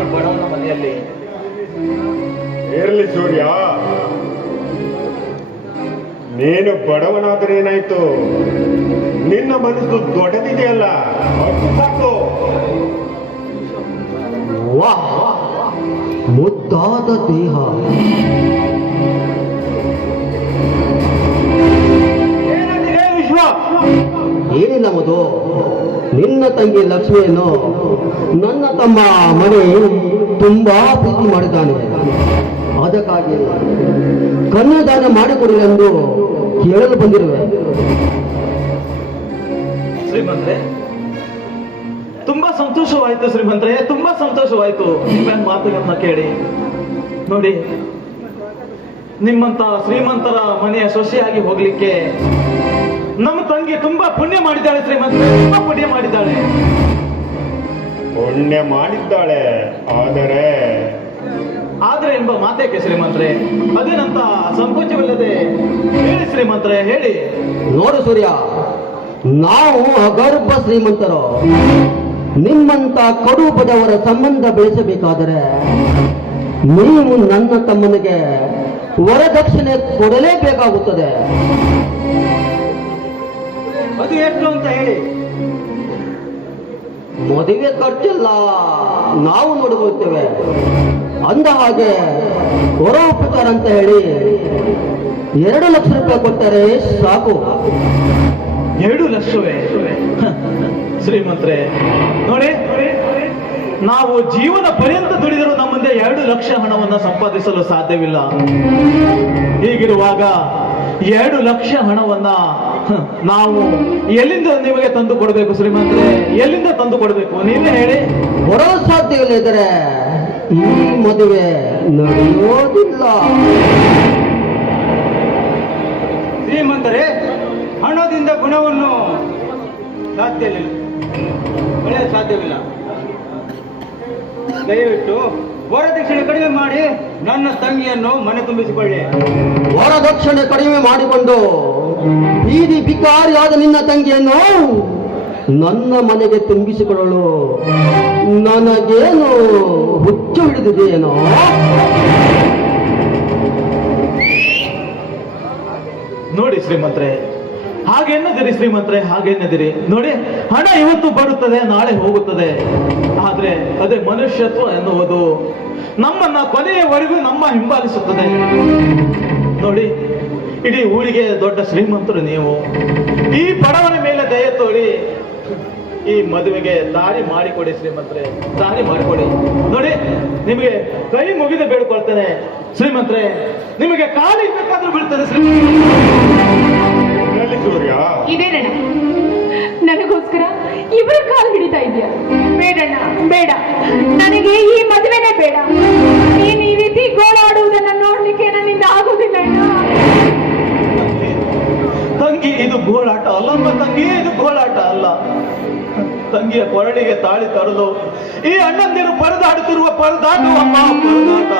ಈ ಬಡವನ ಮನೆಯಲ್ಲಿ. ಇರಲಿ ಸೂರ್ಯ, ನೀನು ಬಡವನಾದ್ರೆ ಏನಾಯ್ತು, ನಿನ್ನ ಮನಸ್ಸು ದೊಡ್ಡದಿದೆಯಲ್ಲ ಅದು ಸಾಕು. ವಾಹ್, ಮುದ್ದಾದ ದೇಹ, ವಿಶ್ವ. ಏನಿಲ್ಲ ಮಧು, ನಿನ್ನ ತಂಗಿ ಲಕ್ಷ್ಮಿಯನ್ನು ನನ್ನ ತಮ್ಮ ಮನೆ ತುಂಬಾ ಪ್ರೀತಿ ಮಾಡಿದ್ದಾನೆ. ಅದಕ್ಕಾಗಿ ಕನ್ಯಾದಾನ ಮಾಡಿಕೊಡಲೆಂದು ಕೇಳಲು ಬಂದಿರುವೆ. ಶ್ರೀಮಂತ್ರೆ, ತುಂಬಾ ಸಂತೋಷವಾಯ್ತು ಶ್ರೀಮಂತ್ರೆ, ತುಂಬಾ ಸಂತೋಷವಾಯ್ತು ನಿಮ್ಮ ಮಾತುಗಳನ್ನ ಕೇಳಿ. ನೋಡಿ, ನಿಮ್ಮಂತ ಶ್ರೀಮಂತರ ಮನೆಯ ಸೊಸೆಯಾಗಿ ಹೋಗ್ಲಿಕ್ಕೆ ನಮ್ಮ ತಂಗಿ ತುಂಬಾ ಪುಣ್ಯ ಮಾಡಿದ್ದಾಳೆ ಶ್ರೀಮಂತ್ರೆ, ತುಂಬಾ ಪುಣ್ಯ ಮಾಡಿದ್ದಾಳೆ. ಪುಣ್ಯ ಮಾಡಿದ್ದಾಳೆ, ಆದ್ರೆ ಎಂಬ ಮಾತೇಕೆ ಶ್ರೀಮಂತ್ರೆ? ಅದೇನಂತ ಸಂಕೋಚವಿಲ್ಲದೆ ಹೇಳಿ ಶ್ರೀಮಂತ್ರೆ, ಹೇಳಿ. ನೋಡು ಸೂರ್ಯ, ನಾವು ಅಗರ್ಭ ಶ್ರೀಮಂತರು. ನಿಮ್ಮಂತ ಕಡು ಬಡವರ ಸಂಬಂಧ ಬೆಳೆಸಬೇಕಾದರೆ ನೀವು ನನ್ನ ತಮ್ಮನಿಗೆ ವರದಕ್ಷಿಣೆ ಕೊಡಲೇಬೇಕಾಗುತ್ತದೆ. ಅದು ಎಷ್ಟು ಅಂತ ಹೇಳಿ. ಮದುವೆ ಖರ್ಚೆಲ್ಲ ನಾವು ನೋಡಿಕೊಳ್ತೇವೆ. ಅಂದ ಹಾಗೆ ಹೊರ ಉಪಚಾರ ಅಂತ ಹೇಳಿ 2 ಲಕ್ಷ ರೂಪಾಯಿ ಕೊಟ್ಟರೆ ಸಾಕು. 2 ಲಕ್ಷವೇ? ಶ್ರೀಮಂತ್ರೆ ನೋಡಿ, ನಾವು ಜೀವನ ಪರ್ಯಂತ ದುಡಿದರೂ ನಮ್ಮ ಮುಂದೆ 2 ಲಕ್ಷ ಹಣವನ್ನು ಸಂಪಾದಿಸಲು ಸಾಧ್ಯವಿಲ್ಲ. ಹೀಗಿರುವಾಗ 2 ಲಕ್ಷ ಹಣವನ್ನ ನಾವು ಎಲ್ಲಿಂದ ನಿಮಗೆ ತಂದು ಕೊಡಬೇಕು ಶ್ರೀಮಂತ್ರೆ? ಎಲ್ಲಿಂದ ತಂದು ಕೊಡಬೇಕು ನೀವೇ ಹೇಳಿ. ಬರೋ ಸಾಧ್ಯವಿಲ್ಲದರೆ ಈ ಮದುವೆ ನಡೆಯೋದಿಲ್ಲ. ಶ್ರೀಮಂತರೇ, ಹಣದಿಂದ ಗುಣವನ್ನು ಒಳ್ಳೆಯ ಸಾಧ್ಯವಿಲ್ಲ. ದಯವಿಟ್ಟು ವರದಕ್ಷಿಣೆ ಕಡಿಮೆ ಮಾಡಿ ನನ್ನ ತಂಗಿಯನ್ನು ಮನೆ ತುಂಬಿಸಿಕೊಳ್ಳಿ. ವರದಕ್ಷಿಣೆ ಕಡಿಮೆ ಮಾಡಿಕೊಂಡು ಬೀದಿ ಬಿಕಾರಿಯಾದ ನಿನ್ನ ತಂಗಿಯನ್ನು ನನ್ನ ಮನೆಗೆ ತುಂಬಿಸಿಕೊಳ್ಳಲು ನನಗೇನು ಹುಚ್ಚು ಹಿಡಿದಿದೆಯೇನೋ? ನೋಡಿ ಶ್ರೀಮಂತ್ರೆ, ಹಾಗೆನ್ನದಿರಿ ಶ್ರೀಮಂತ್ರೆ, ಹಾಗೆನ್ನದಿರಿ. ನೋಡಿ, ಹಣ ಇವತ್ತು ಬರುತ್ತದೆ, ನಾಳೆ ಹೋಗುತ್ತದೆ. ಆದ್ರೆ ಅದೇ ಮನುಷ್ಯತ್ವ ಎನ್ನುವುದು ನಮ್ಮನ್ನ ಕೊನೆಯವರೆಗೂ ನಮ್ಮ ಹಿಂಬಾಲಿಸುತ್ತದೆ. ನೋಡಿ, ಇಡೀ ಊರಿಗೆ ದೊಡ್ಡ ಶ್ರೀಮಂತರು ನೀವು. ಈ ಬಡವನ ಮೇಲೆ ದಯ ತೋರಿ ಈ ಮದುವೆಗೆ ದಾರಿ ಮಾಡಿಕೊಡಿ ಶ್ರೀಮಂತ್ರೆ, ದಾರಿ ಮಾಡಿಕೊಡಿ. ನೋಡಿ, ನಿಮಗೆ ಕೈ ಮುಗಿದು ಬೇಡ್ಕೊಳ್ತೇನೆ ಶ್ರೀಮಂತ್ರೆ, ನಿಮಗೆ ಕಾಲಿಗೆ ಬೇಕಾದ್ರೂ ಬೀಳ್ತೇನೆ ಸೂರ್ಯ. ಇದೇನಣ್ಣ, ನನಗೋಸ್ಕರ ಇಬ್ಬರ ಕಾಲು ಹಿಡಿತಾ ಇದೆಯಾ? ಬೇಡಣ್ಣ, ಬೇಡ, ನನಗೆ ಈ ಮದುವೆನೇ ಬೇಡ. ನೀನು ಈ ರೀತಿ ಗೋಳಾಡುವುದನ್ನ ನೋಡ್ಲಿಕ್ಕೆ ನನ್ನಿಂದ ಆಗುದಿಲ್ಲ ಅಣ್ಣ. ತಂಗಿ, ಇದು ಗೋಳಾಟ ಅಲ್ಲಮ್ಮ ತಂಗಿ, ಇದು ಗೋಳಾಟ ಅಲ್ಲ. ತಂಗಿಯ ಕೊರಳಿಗೆ ತಾಳಿ ತರಲು ಈ ಅಣ್ಣಂದಿರು ಪರದಾಡುತ್ತಿರುವ ಪರದಾಟವಮ್ಮ, ಪರದಾಟ.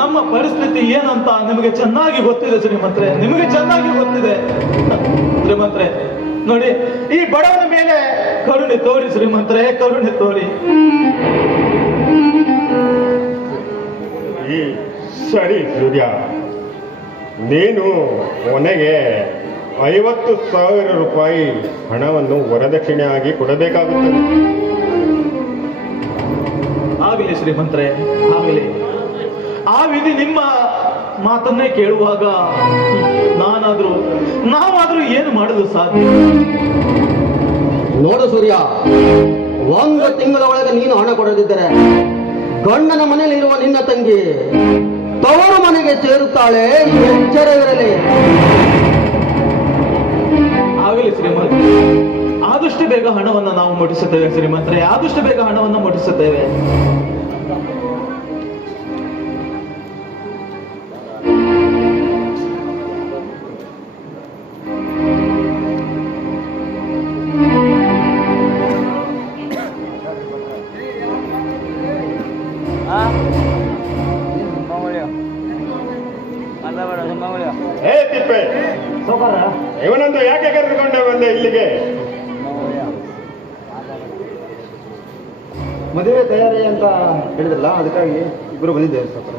ನಮ್ಮ ಪರಿಸ್ಥಿತಿ ಏನಂತ ನಿಮಗೆ ಚೆನ್ನಾಗಿ ಗೊತ್ತಿದೆ ಶ್ರೀಮಂತ್ರೆ, ನಿಮಗೆ ಚೆನ್ನಾಗಿ ಗೊತ್ತಿದೆ ಶ್ರೀಮಂತ್ರೆ. ನೋಡಿ, ಈ ಬಡವನ ಮೇಲೆ ಕರುಣೆ ತೋರಿ ಶ್ರೀಮಂತ್ರೆ, ಕರುಣೆ ತೋರಿ. ಸರಿ ಸೂರ್ಯ, ನೀನು ಕೊನೆಗೆ 50,000 ರೂಪಾಯಿ ಹಣವನ್ನು ವರದಕ್ಷಿಣೆಯಾಗಿ ಕೊಡಬೇಕಾಗುತ್ತದೆ. ಆಗಲಿ ಶ್ರೀಮಂತ್ರೆ, ಆಗಲಿ. ಆ ವಿಧಿ ನಿಮ್ಮ ಮಾತನ್ನೇ ಕೇಳುವಾಗ ನಾವಾದ್ರೂ ಏನು ಮಾಡಲು ಸಾಧ್ಯ? ನೋಡು ಸೂರ್ಯ, 1 ತಿಂಗಳ ಒಳಗೆ ನೀನು ಹಣ ಕೊಡದಿದ್ದರೆ ಗಂಡನ ಮನೆಯಲ್ಲಿರುವ ನಿನ್ನ ತಂಗಿ ತವರು ಮನೆಗೆ ಸೇರುತ್ತಾಳೆ, ಎಚ್ಚರವಿರಲಿ. ಆಗಲಿ ಶ್ರೀಮಂತ, ಆದಷ್ಟು ಬೇಗ ಹಣವನ್ನು ನಾವು ಮುಟ್ಟಿಸುತ್ತೇವೆ ಶ್ರೀಮಂತ್ರೆ, ಆದಷ್ಟು ಬೇಗ ಹಣವನ್ನು ಮುಟ್ಟಿಸುತ್ತೇವೆ. ಹೇ ತಿಪ್ಪೆ, ಇವನಂತೂ ಯಾಕೆ ಕರೆದುಕೊಂಡೆ ಬಂದೆ ಇಲ್ಲಿಗೆ? ಮದುವೆ ತಯಾರಿ ಅಂತ ಹೇಳಿದ್ರಲ್ಲ, ಅದಕ್ಕಾಗಿ ಇಬ್ಬರು ಬಂದಿದ್ದೇವೆ ಸಾವ್ಕಾರ.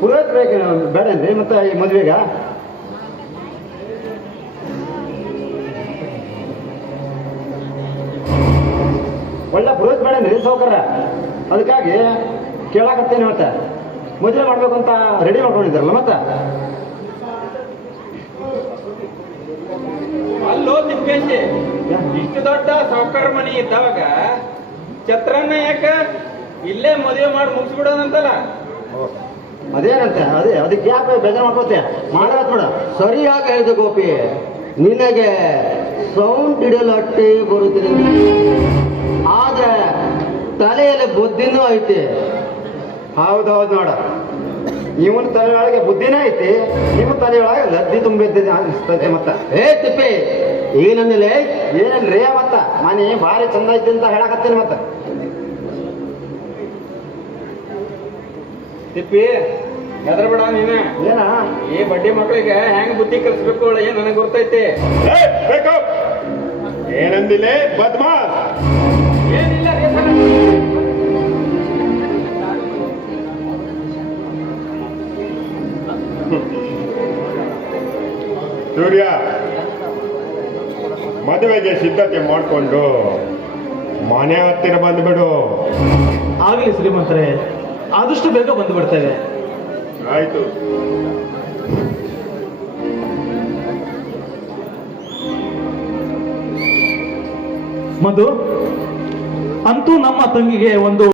ಪುರೋಹಿತ ಬೇಕು ಬೇಡೇನ್ರಿ ಮತ್ತೆ ಈ ಮದುವೆಗ? ಒಳ್ಳೆ ಪುರೋಹಿತ ಬೇಡೇನ್ರಿ ಸಾವ್ಕಾರ? ಅದಕ್ಕಾಗಿ ಕೇಳಾಕತ್ತೇನೆ. ಮತ್ತೆ ಮದುವೆ ಮಾಡ್ಬೇಕು ಅಂತ ರೆಡಿ ಮಾಡ್ಕೊಂಡಿದ್ದಾರಲ್ಲ ಮತ್ತೆ? ಅಲ್ಲೋ ತಿಪ್ಪೇಶಿ, ಇಷ್ಟು ದೊಡ್ಡ ಸಾವುಕಾರ ಮನಿ ಇದ್ದವಾಗ ಛತ್ರನ್ನ ಯಾಕ ಇಲ್ಲೇ ಮದುವೆ ಮಾಡಿ ಮುಗಿಸ್ಬಿಡೋದಂತಲ್ಲ? ಅದೇನಂತೆ ಅದಕ್ಕೆ ಯಾಕೆ ಬೇಜಾರು ಮಾಡ್ಕೋತೆ? ಮಾಡಾತ್ ಬಿಡ. ಸರಿಯಾಗಿ ಹೇಳಿದೆ ಗೋಪಿ. ನಿನಗೆ ಸೌಂಡ್ ಹಿಡಿಯಲು ಅಟ್ಟೆ ಬರುತ್ತಿದೆ, ಆದ್ರೆ ತಲೆಯಲ್ಲಿ ಬುದ್ಧಿನೂ ಐತಿ. ಹೌದೌದು ನೋಡ, ಇವನ್ ತಲೆಯೊಳಗೆ ಬುದ್ಧಿನೇ ಐತಿ, ನಿಮ್ಮ ತಲೆಯೊಳಗೆ ಲದ್ದಿ ತುಂಬಿದ್ದೆ ಅನಿಸ್ತದೆ. ಮತ್ತ ತಿಪ್ಪೆ ಏನಂದಿಲ್ಲ? ಏನಿಲ್ರಿ, ಮತ್ತ ಮನೆ ಭಾರಿ ಚಂದ ಐತಿ ಅಂತ ಹೇಳಕತ್ತೀನಿ. ಮತ್ತ ತಿಪ್ಪಿ ಹೆದರ್ಬೇಡ ನೀನ. ಏನ ಈ ಬಡ್ಡಿ ಮಕ್ಕಳಿಗೆ ಹೆಂಗ್ ಬುದ್ಧಿ ಕಲಿಸ್ಬೇಕು ಏನ್ ನನಗೆ ಗೊತ್ತೈತಿ. ಏನಂದಿಲೆ ಬದ್ಮಾಸ್? ಏನಿಲ್ಲ ರೀ ಸರ್. ಸೂರ್ಯ, ಮದುವೆಗೆ ಸಿದ್ಧತೆ ಮಾಡಿಕೊಂಡು ಮನೆ ಹತ್ತಿರ ಬಂದ್ಬಿಡು. ಆಗಲಿ ಶ್ರೀಮಂತರೇ, ಆದಷ್ಟು ಬೇಗ ಬಂದು ಬಿಡ್ತೇವೆ. ಆಯ್ತು. ಮಧು, ಅಂತೂ ನಮ್ಮ ತಂಗಿಗೆ ಒಂದು